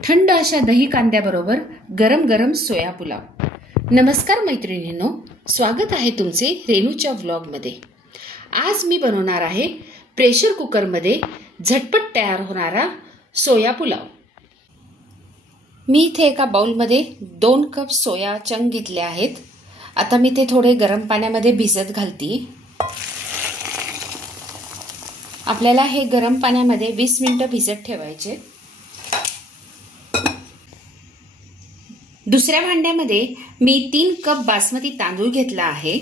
थंड अशा दही कांद्याबरोबर गरम गरम सोया पुलाव। नमस्कार मैत्रिणींनो, स्वागत आहे तुमचे रेणूच्या व्लॉगमध्ये। आज मी बनवणार आहे प्रेशर कुकरमध्ये झटपट तयार होणारा सोया पुलाव। मी इथे एका बाउलमध्ये 2 कप सोया चंक घेतले आहेत। आता मी ते थोडे गरम पाण्यामध्ये भिजत घालते। आपल्याला हे गरम पाण्यामध्ये 20 मिनिटं भिजत ठेवायचे। दुसऱ्या भांड्यामध्ये मी 3 कप बासमती तांदूळ घेतला आहे।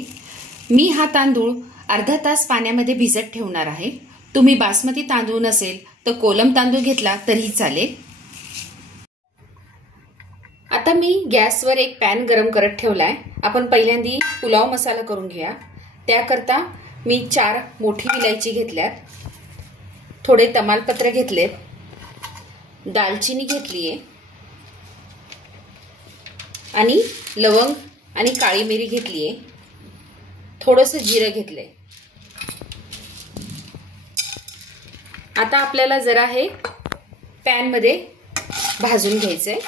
मी हा तांदूळ अर्धा तास पाण्यामध्ये भिजत ठेवणार आहे। तुम्ही बासमती तांदूळ नसेल तर कोलम तांदूळ घेतला तरीही चालेल। आता मी गॅसवर एक पॅन गरम करत ठेवलाय। आपण पहिल्यांदा पुलाव मसाला करून घेऊया। त्याकरता मी 4 मोठी इलायची घेतल्यात, थोडे तमालपत्र घेतलेत, दालचिनी घेतलीये आणि लवंग आणि काळी मिरी घेतलीये, थोडंसं जिरं घेतलंय। आता आपल्याला जरा हे पॅन मध्ये भाजून घ्यायचंय।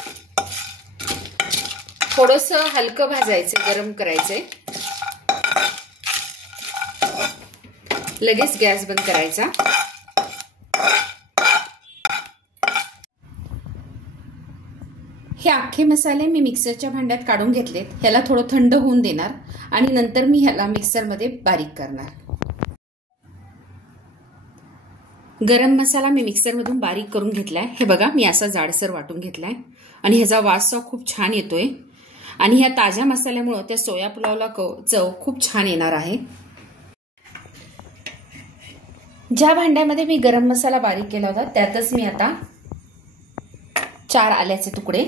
थोडंसं हलकं भाजायचं, गरम करायचंय। लगेच गॅस बंद करायचा। हे अख्खे मसाले मी मिक्सरच्या भांड्यात काढून घेतलेत। ह्याला थोडं थंड होऊन देणार आणि नंतर मी ह्याला मिक्सरमध्ये बारीक करणार। गरम मसाला मी मिक्सरमधून बारीक करून घेतलाय। हे बघा, मी असा जाडसर वाटून घेतलाय आणि ह्याचा वास खूप छान येतोय आणि ह्या ताज्या मसाल्यामुळे त्या सोया पुलावला चव खूप छान येणार आहे। ज्या भांड्यामध्ये मी गरम मसाला बारीक केला होता त्यातच मी आता 4 आल्याचे तुकडे,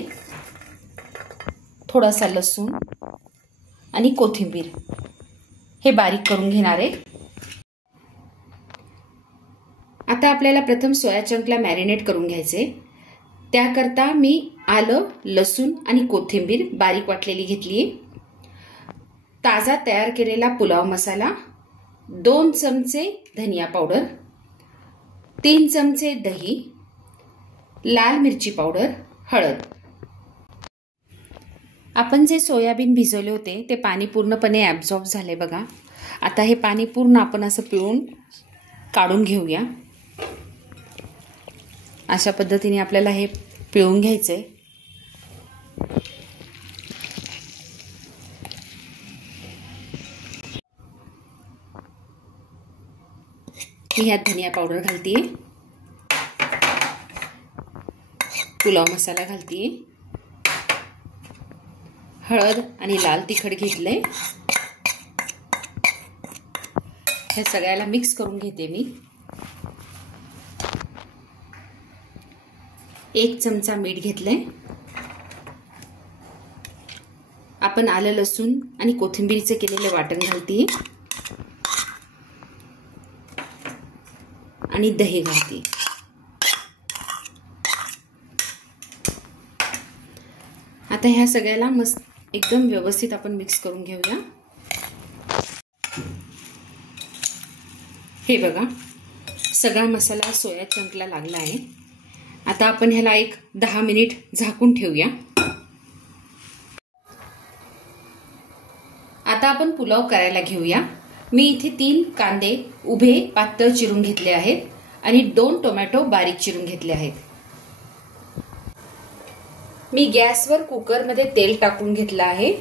थोडासा लसूण आणि कोथिंबीर हे बारीक करून घेणार आहे। आता आपल्याला प्रथम सोया चंकला मॅरिनेट करून घ्यायचे। त्याकरता मी आलं, लसूण आणि कोथिंबीर बारीक वाटलेली घेतली। ताजा तयार केलेला पुलाव मसाला, 2 चमचे धनिया पावडर, 3 चमचे दही, लाल मिरची पावडर, हळद। आपण जे सोयाबीन भिजवले होते ते पाणी पूर्णपणे ॲब्झॉर्ब झाले बघा। आता हे पाणी पूर्ण आपण असं पिळून काढून घेऊया। अशा पद्धतीने आपल्याला हे पिळून घ्यायचंय। मी ह्यात धनिया पावडर घालते, पुलाव मसाला घालते, हळद आणि लाल तिखट घेतलंय। हे सगळ्याला मिक्स करून घेते मी। 1 चमचा मीठ घेतलंय। आपण आलं, लसूण आणि कोथिंबीरचे केलेले वाटण घालते आणि दही घालते। आता ह्या सगळ्याला मस्त एकदम व्यवस्थित आपण मिक्स करून घेऊया। हे बघा, सगळा मसाला सोया चंकला लागला आहे। आता आपण ह्याला एक 10 मिनिट झाकून ठेवूया। आता आपण पुलाव करायला घेऊया। मी इथे 3 कांदे उभे पातळ चिरून घेतले आहेत आणि 2 टोमॅटो बारीक चिरून घेतले आहेत। मी गॅसवर कुकरमध्ये तेल टाकून घेतलं आहे।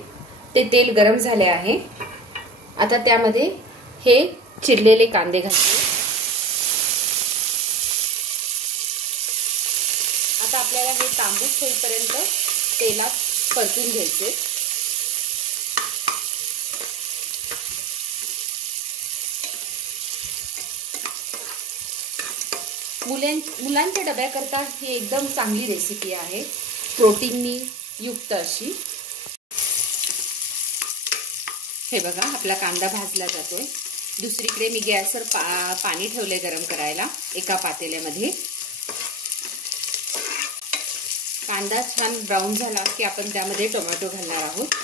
ते तेल गरम झाले आहे। आता त्यामध्ये हे चिरलेले कांदे घालते। आता आपल्याला हे तांबूस होईपर्यंत तेलात परतून घ्यायचे। मुलांच्या डब्याकरता ही एकदम चांगली रेसिपी आहे, प्रोटीननी युक्त अशी। हे बघा, आपला कांदा भाजला जातोय। दुसरीकडे मी गॅसवर पाणी ठेवले गरम करायला एका पातेल्यामध्ये। कांदा छान ब्राऊन झाला की आपण त्यामध्ये टोमॅटो घालणार आहोत।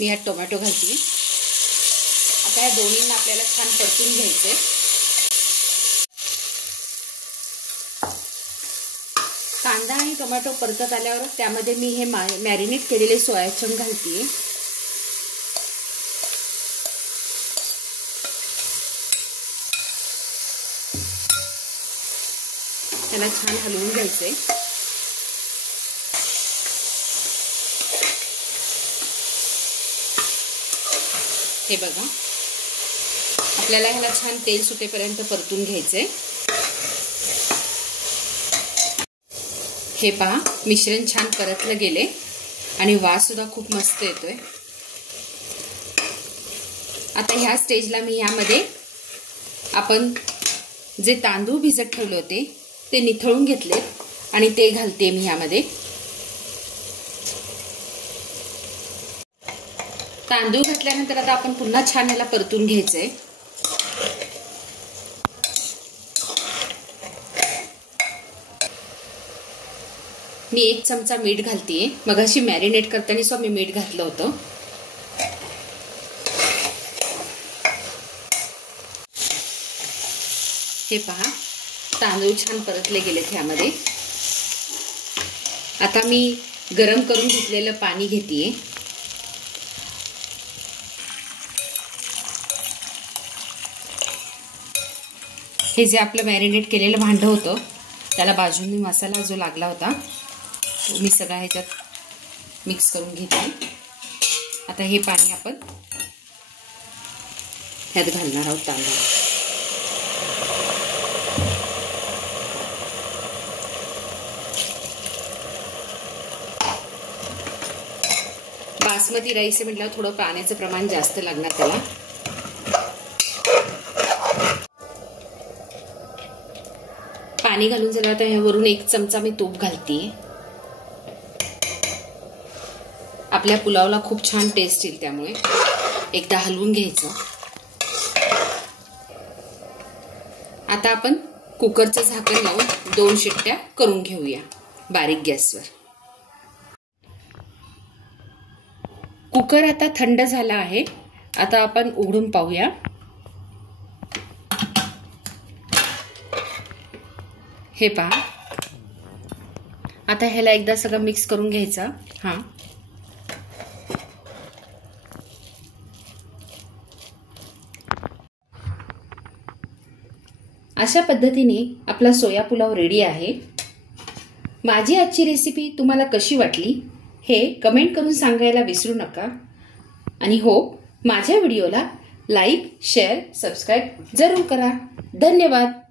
मी यात टोमॅटो घालते। आता या दोन्हींना आपल्याला छान परतून घ्यायचंय। कांदा आणि टोमॅटो परतत आल्यावर त्यामध्ये मी हे मॅरिनेट केलेले सोया चंक घालते. त्याला छान हलवून घ्यायचे. हे बघा, आपल्याला ह्याला छान तेल सुटेपर्यंत परतून घ्यायचे. हे पहा, मिश्रण छान परतलं गेले आणि वास सुद्धा खूप मस्त येतोय. आता ह्या स्टेजला मी ह्यामध्ये आपण जे तांदूळ भिजत ठेवले होते ते निथळून घेतले आणि ते घालते मी ह्यामध्ये. तांदूळ घातल्यानंतर आता आपण पुन्हा छान ह्याला परतून घ्यायचंय. मी 1 चमचा मीठ घालतेय. मगाशी मॅरिनेट करताना सुद्धा मी मीठ घातलं होतं. हे पहा, तांदूळ छान परतले गेलेत ह्यामध्ये. आता मी गरम करून घेतलेलं पाणी घेतेय. हे जे आपलं मॅरिनेट केलेलं भांडं होतं त्याला बाजूने मसाला जो लागला होता तो मी सगळा ह्याच्यात मिक्स करून घेते. आता हे पाणी आपण ह्यात घालणार आहोत तांदूळ. बासमती राईस आहे म्हटल्यावर थोडं पाण्याचं प्रमाण जास्त लागणार त्याला. पाणी घालून झालं. आता ह्यावरून 1 चमचा मी तूप घालते. आपल्या पुलावला खूप छान टेस्ट येईल, त्यामुळे एकदा हलवून घ्यायचं. आता आपण कुकरचं झाकण लावून 2 शिट्ट्या करून घेऊया बारीक गॅसवर. कुकर आता थंड झाला आहे. आता आपण उघडून पाहूया. हे पहा, आता ह्याला एकदा सगळं मिक्स करून घ्यायचं. हां, अशा पद्धतीने आपला सोया पुलाव रेडी आहे. माझी आजची रेसिपी तुम्हाला कशी वाटली हे कमेंट करून सांगायला विसरू नका. आणि हो, माझ्या व्हिडिओला लाईक, शेअर, सबस्क्राईब जरूर करा. धन्यवाद.